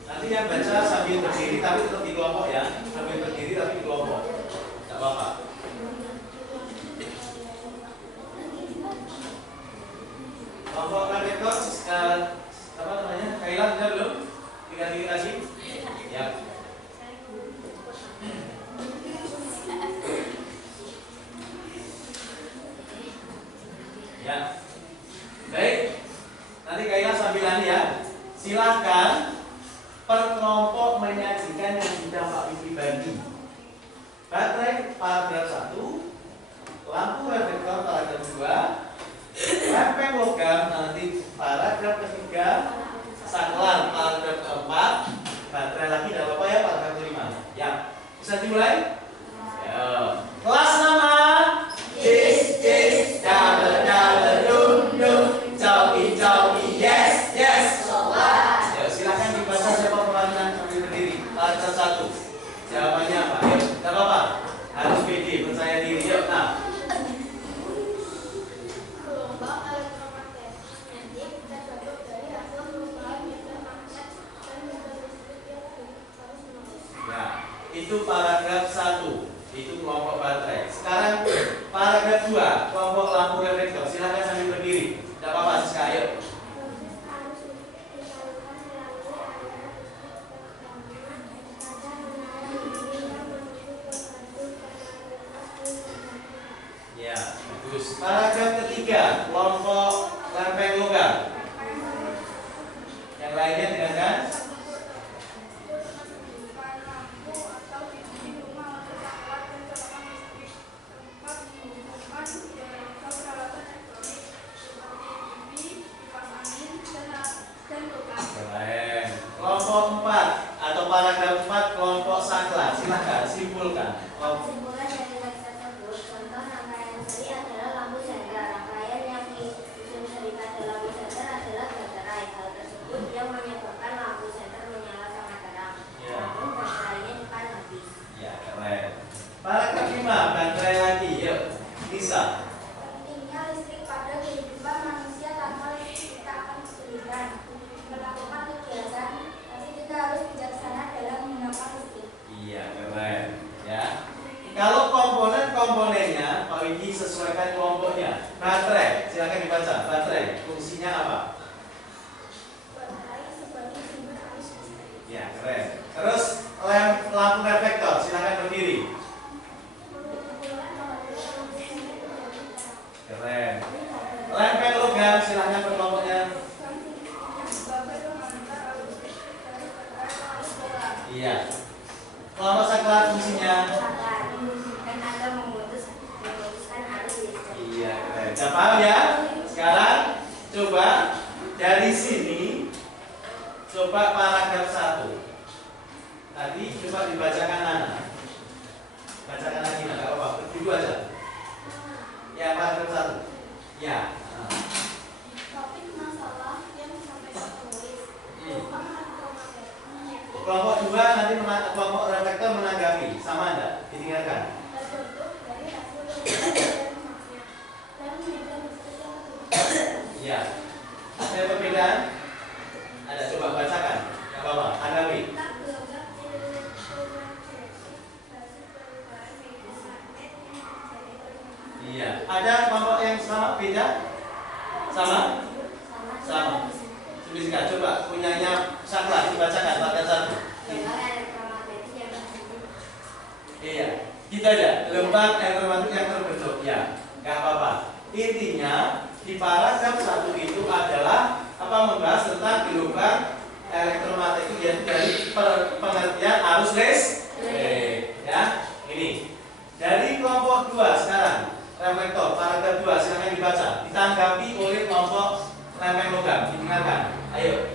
Nanti yang baca sambil berdiri tapi tetap di kelompok ya, sambil berdiri tapi di kelompok, tidak apa-apa. Kelompok reflektor, apa namanya? Kailan sudah belum? Tiga lagi? Ya. Ya. Baik. Nanti Kailan sambilan ya. Silahkan per kelompok menyajikan yang sudah Pak Vivi bagi. Baterai paragraf 1, lampu reflektor paragraf 2, lempeng logam nanti paragraf ketiga, saklar paragraf keempat, baterai lagi tidak apa-apa ya paragraf 5. Ya, bisa dimulai? Ya. Kelas nama Cis, double dum, joki, yes. Ya, silakan dibaca siapa perwakilan sambil berdiri. Paragraf 1. Jawabannya apa? Yuk, tidak apa-apa. Harus pede, percaya diri. Yuk, nah. Gelombang elektromagnetik terbentuk dari hasil perubahan medan magnet dan medan listrik yang terus menerus. Ya, itu paragraf 1. Itu kelompok baterai. Sekarang paragraf 2, kelompok lampu reflektor. Silakan sambil berdiri. Tidak apa-apa, Siska. Yuk. Ya, bagus. Paragraf ketiga, kelompok lempeng logam. Yang lainnya dengarkan. Keren. Kelompok 4 atau paragraf 4, kelompok saklar. Silakan simpulkan. Kesimpulan dari teks tersebut, contoh rangkaian seri adalah lampu senter. Rangkaian yang disusun seri pada lampu senter adalah baterai. Hal tersebut yang menyebabkan lampu senter menyala sangat terang. Ya. Namun baterainya cepat habis. Ya, keren. Paragraf 5, baterai lagi. Yuk, Lisa. Pentingnya listrik pada kehidupan manusia, tanpa listrik kita akan kesulitan melakukan kegiatan, tapi kita harus bijaksana dalam menggunakan listrik. Iya, keren. Ya. Kalau komponennya, Pak Widi sesuaikan kelompoknya. Baterai, silakan dibaca. Baterai, fungsinya apa? Baterai sebagai sumber arus listrik. Ya, keren. Terus lampu reflektor, silakan berdiri. Keren. Sudah paham ya? Sekarang coba dari sini, coba paragraf 1. Tadi coba dibacakan Nana. Bacakan lagi, nggak apa-apa. Begitu aja. Ya, paragraf 1. Ya. Topik masalah yang disampaikan penulis. Kelompok 2 nanti kelompok reflektor menanggapi. Sama enggak? Ditinggalkan. Terbentuk dari hasil dan maksudnya dan media diskusi yang lebih. Ya. Ada perbedaan? Ada, coba bacakan. Enggak apa-apa. Tanggapi. Iya. Ada kelompok yang sama, beda? Sama? Sama. Sebisa coba punyanya Saklar dibacakan paragraf 1. Iya. Kita aja lembar elektromagnetik yang terbentuk. Ya, nggak apa-apa. Intinya di paragraf 1 itu adalah apa, membahas tentang gelombang elektromagnetik, yaitu dari pengertian arus listrik. Ya, ini dari kelompok 2 sekarang. Reflektor, paragraf 2, silakan dibaca. Ditanggapi oleh kelompok lempeng logam. Didengarkan. Ayo.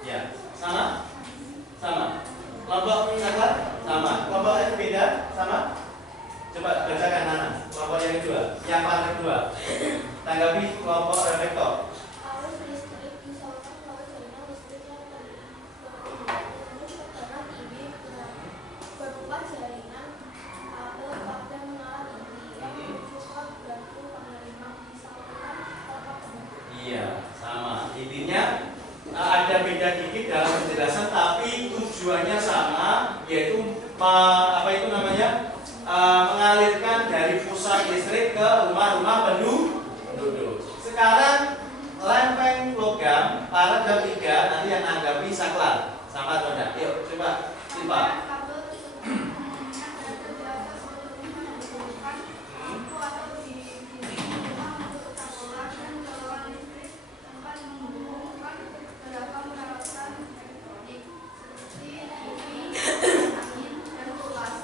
Ya, sama? Sama. Kelompok Saklar? Sama. Kelompok yang beda? Sama? Coba bacakan Nana. Kelompok yang kedua, yang paragraf 2. Tanggapi kelompok reflektor. Arus listrik misalkan kalau sinyal listrik yang terkena ini berupa jaringan kabel pada mengarah ini yang menunjukkan batu penerima disalurkan ke kabel. Iya, sama. Intinya ada beda dikit dalam penjelasan, tapi tujuannya sama, yaitu apa itu namanya, mengalirkan dari pusat listrik ke rumah-rumah penduduk. Sekarang lempeng logam paragraf 3 nanti yang anggapi Saklar sama atau enggak? Yuk coba Silva.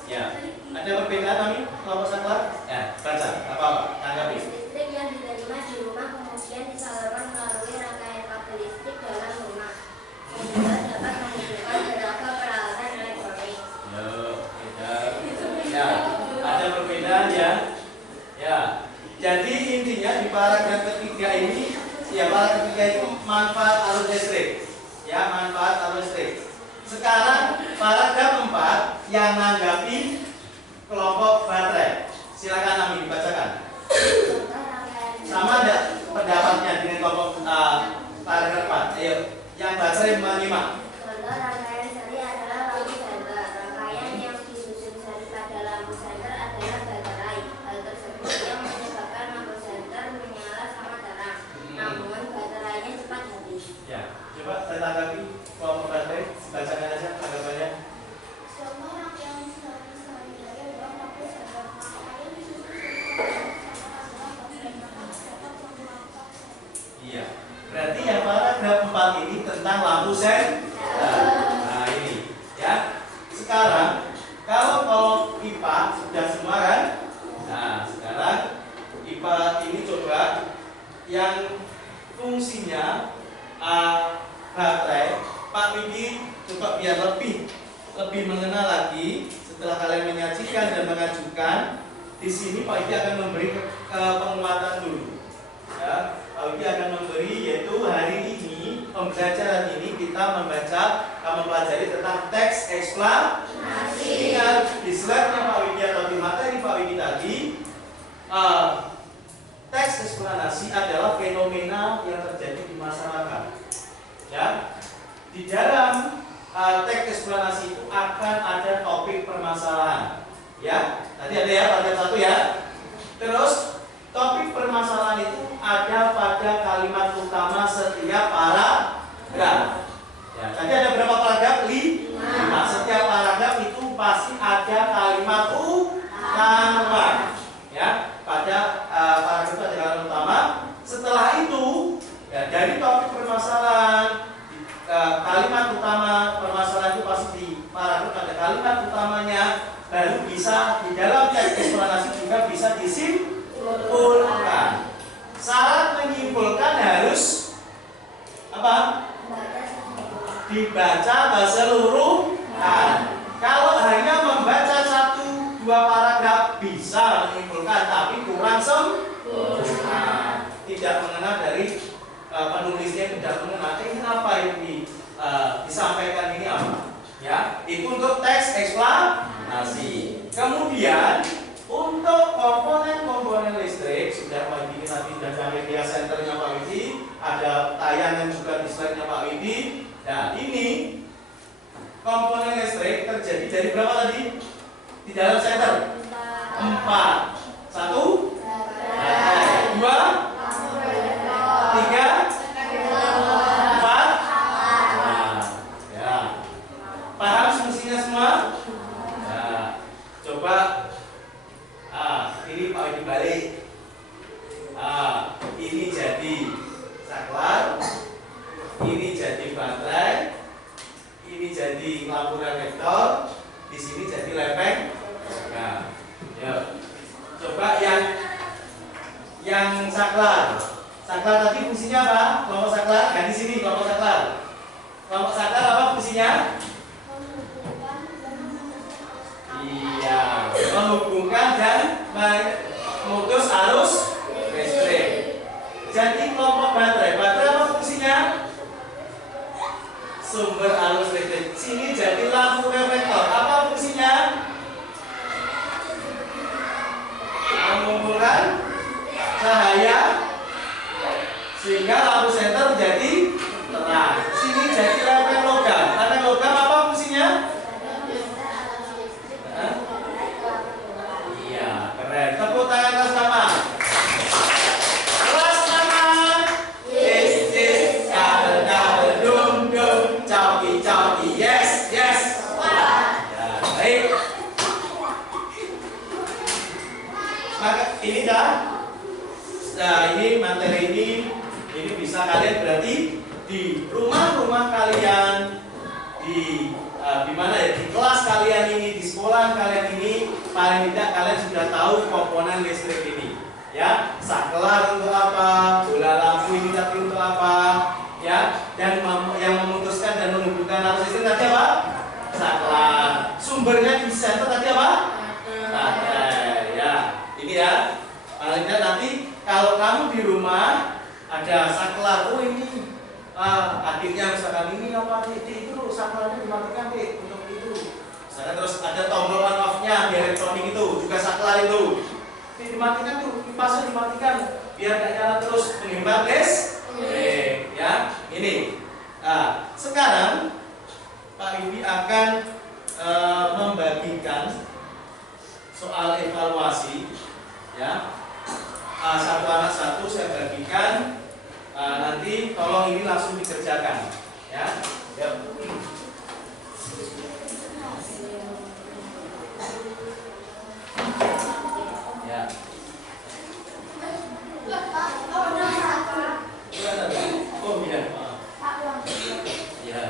Ya, ada perbedaan kami kelompok Saklar? Ya, baca apa-apa, tanggapi. Listrik yang diterima di rumah kemudian disalurkan melalui rangkaian kabel listrik dalam rumah. Sehingga dapat menghidupkan beragam peralatan elektronik. Yo, beda. Ya, ada perbedaan ya. Ya, jadi intinya di paragraf ketiga ini, ya paragraf ketiga itu manfaat arus listrik. Ya, manfaat arus listrik. Sekarang paragraf 4 yang menanggapi kelompok baterai. Silakan Ami dibacakan. Sama ada pendapatnya dengan kelompok paragraf 4. Ayo, yang baterai menyimak. Contoh rangkaian seri adalah lampu senter. Rangkaian yang disusun seri pada lampu senter adalah baterai. Hal tersebut yang menyebabkan lampu senter menyala sangat terang. Namun baterainya cepat habis. Ya, coba saya tanggapi kelompok baterai. Bacakan aja tanggapannya. Contoh rangkaian seri adalah lampu senter. Rangkaian disusun seri pada lampu senter adalah baterai. Dapat menggunakan Iya. Berarti yang paragraf 4 ini tentang lampu senter. Nah, ini ya. Sekarang kalau IPA sudah semua kan? Nah, sekarang IPA ini coba yang fungsinya baterai. Pak Widi coba biar lebih mengenal lagi setelah kalian menyajikan dan mengajukan. Di sini Pak Widi akan memberi penguatan dulu. Ya, Pak Widi akan memberi, yaitu hari ini pembelajaran ini kita mempelajari tentang teks eksplanasi. Ingat di slide-nya Pak Widi atau di materi Pak Widi tadi, teks eksplanasi adalah fenomena yang terjadi di masyarakat. Ya, di dalam teks eksplanasi itu akan ada topik permasalahan. Ya, tadi ada ya paragraf 1 ya. Terus topik permasalahan itu ada pada kalimat utama setiap paragraf. Ya, tadi ada berapa paragraf? 5. Setiap paragraf itu pasti ada kalimat utama. Ya, pada paragraf itu ada kalimat utama. Setelah itu, ya, dari topik permasalahan dibaca keseluruhan. Kalau hanya membaca 1-2 paragraf bisa menyimpulkan, tapi kurang sempurna. Tidak mengenal dari penulisnya, tidak mengenal ini apa yang disampaikan ini apa. Ya, itu untuk teks eksplanasi. Kemudian untuk komponen listrik sudah Pak Widi tadi sudah sampai dia senternya Pak Widi, ada tayangan juga di slide-nya Pak Widi. Nah, ini komponen listrik terjadi dari berapa tadi? Di dalam senter? 4. 1, 2, 3, 4. Nah, ya. Paham fungsinya semua? Nah, coba ini Pak Widi balik. Ini jadi saklar, ini jadi baterai, ini jadi lampu reflektor, di sini jadi lepeng. Nah, ya. Coba yang saklar. Saklar tadi fungsinya apa? Kelompok saklar, di sini kelompok saklar. Kelompok saklar apa fungsinya? Iya, menghubungkan dan memutus arus listrik. Jadi kelompok baterai apa fungsinya? Sumber arus listrik. Sini jadi lampu reflektor. Apa fungsinya? Mengumpulkan cahaya sehingga lampu senter menjadi terang. Sini jadi lepeng logam. Lepeng logam apa fungsinya? Iya, keren. Tepuk tangan atas nama. Ini nah ini materi ini bisa kalian berarti di rumah-rumah kalian, di mana ya, di kelas kalian ini, di sekolah kalian ini, paling tidak kalian sudah tahu komponen listrik ini, ya. Saklar untuk apa, bola lampu ini tadi untuk apa, ya. Dan yang memutuskan dan menghubungkan arus listrik tadi apa? Saklar. Sumbernya di center tadi apa? Baterai, ya. Ini ya. Paling tidak nanti kalau kamu di rumah ada saklar, oh ini akhirnya misalkan ini apa itu saklarnya dimatikan untuk itu. Misalkan terus ada tombol on off-nya di elektronik itu juga saklar itu. Dimatikan tuh, kipasnya dimatikan biar nggak nyala terus, menghemat listrik. Ya, ini. Nah, sekarang Pak Widi akan membagikan soal evaluasi, ya. Satu anak satu saya bagikan, nanti tolong ini langsung dikerjakan, ya. Ya. Oh iya. Ya.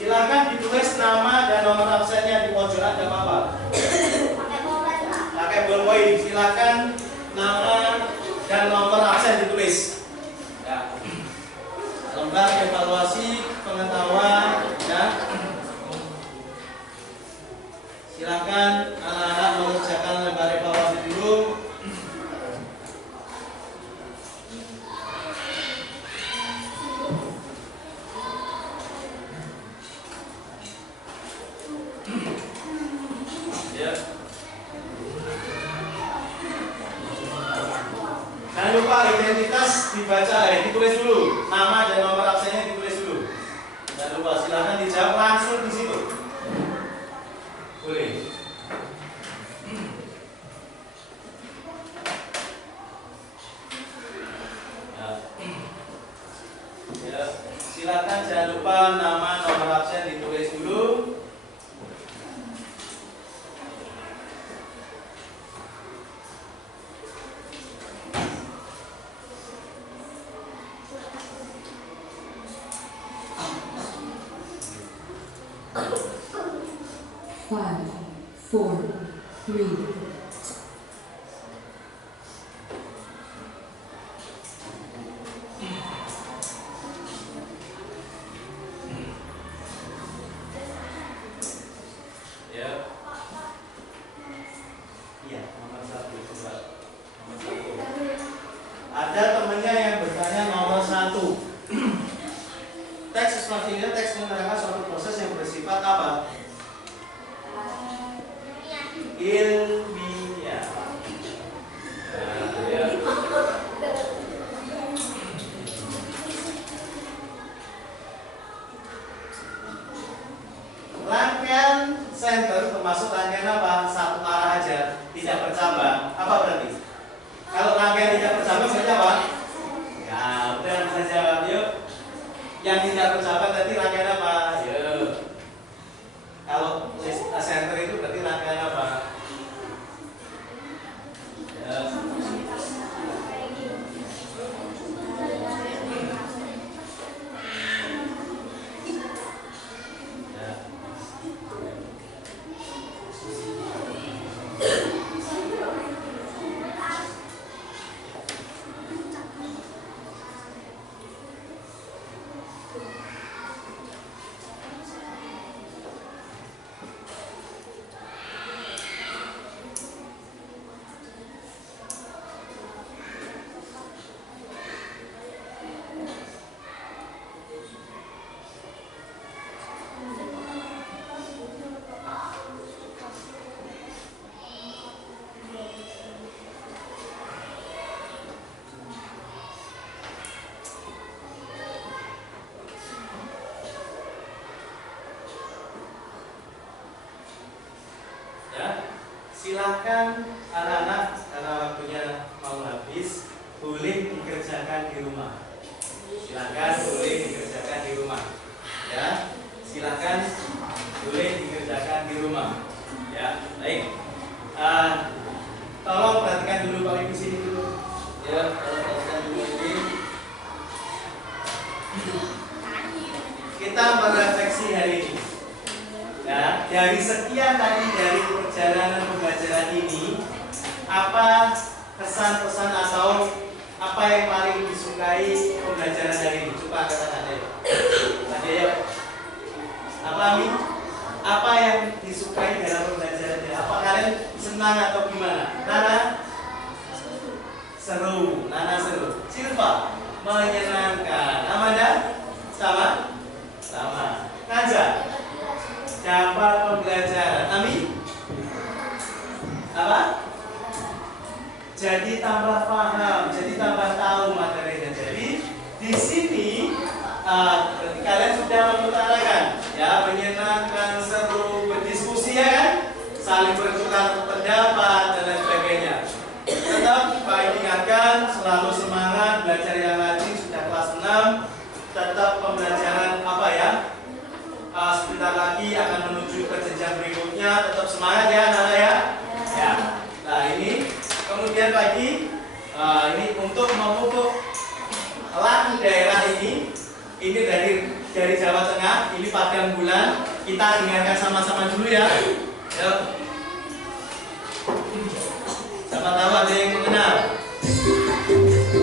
Silakan ditulis nama dan nomor absennya di pojokan, tidak apa-apa. Pakai ballpoint. Silakan nama dan nomor absen ditulis. Ya. Lembar evaluasi pengetahuan, ya. Silakan anak-anak mengerjakan lembar evaluasi dulu. Jangan lupa identitas dibaca, ditulis dulu. Nama dan nomor absennya ditulis dulu. Jangan lupa, silahkan dijawab langsung di situ. Boleh. Ya, silakan jangan lupa nama nomor absen ditulis dulu. Ada temennya yang bertanya nomor 1. Teks ekspresi ini teks menerangkan suatu proses yang bersifat apa? Ilmiah. Nah, ya. Rangkaian center termasuk rangkaian apa? Satu arah aja, tidak bercabang. Apa berarti? Kalau rangkaian tidak bercabang berarti apa? Ya, udah bisa jawab yuk. Yang tidak bercabang berarti rangkaian apa? Yuk. Kalau center itu berarti rangkaian apa? Ya. Silakan anak-anak, karena waktunya mau habis, boleh dikerjakan di rumah. Silakan boleh dikerjakan di rumah. Ya, silakan boleh dikerjakan di rumah. Ya, baik. Tolong perhatikan dulu Pak Ibu sini dulu. Ya, tolong perhatikan dulu ini. Kita merefleksi hari ini. Ya, dari sekian tadi dari perjalanan pembelajaran ini, apa kesan-pesan atau apa yang paling disukai pembelajaran hari ini? Coba katakan aja. Tadi ya. Apa Amin? Apa yang disukai dalam pembelajaran ini? Apa kalian senang atau gimana? Nana? Seru. Nana seru. Silva? Menyenangkan. Amanda? Sama? Sama. Naja? Dapat pembelajaran. Amin. Apa? Jadi tambah paham, jadi tambah tahu materinya. Jadi di sini berarti kalian sudah mengutarakan, ya, menyenangkan, seru, berdiskusi, ya kan? Saling bertukar pendapat dan lain sebagainya. Tetap Pak ingatkan, selalu semangat belajar yang rajin, sudah kelas 6. Tetap pembelajaran apa ya? Sebentar lagi akan menuju ke jenjang berikutnya. Tetap semangat ya anak-anak ya. Ya. Nah ini kemudian lagi ini untuk memupuk lagu daerah ini dari Jawa Tengah. Ini Padang Bulan. Kita dengarkan sama-sama dulu ya. Yuk. Siapa tahu ada yang mengenal. Thank you.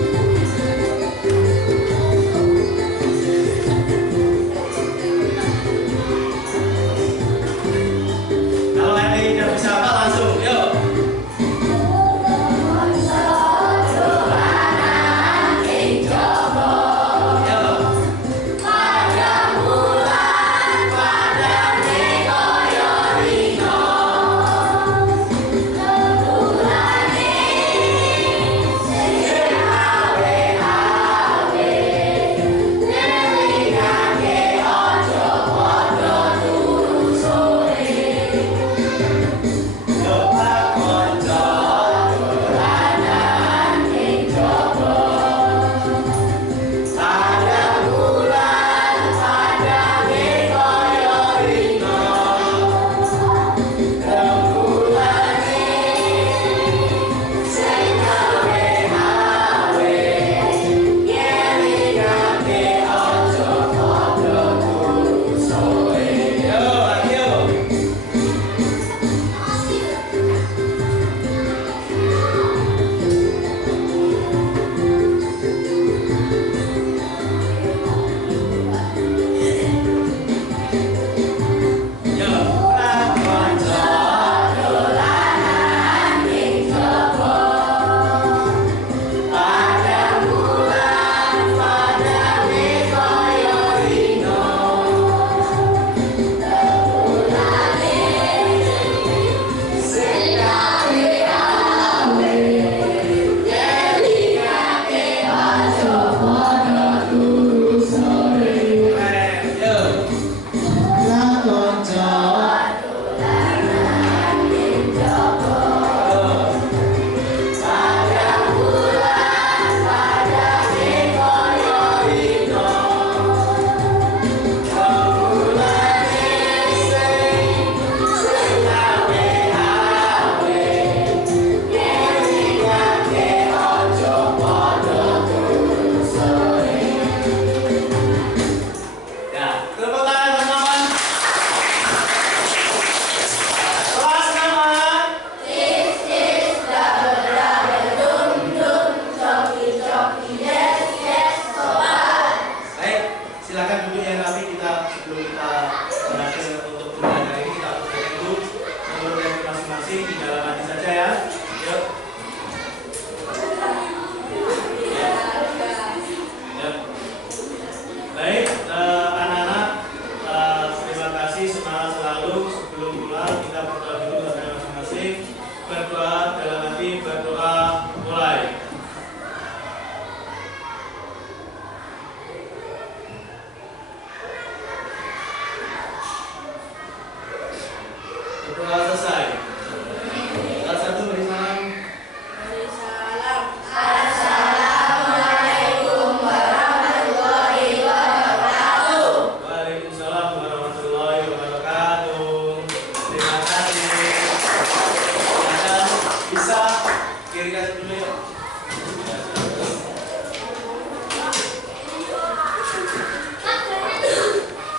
Berarti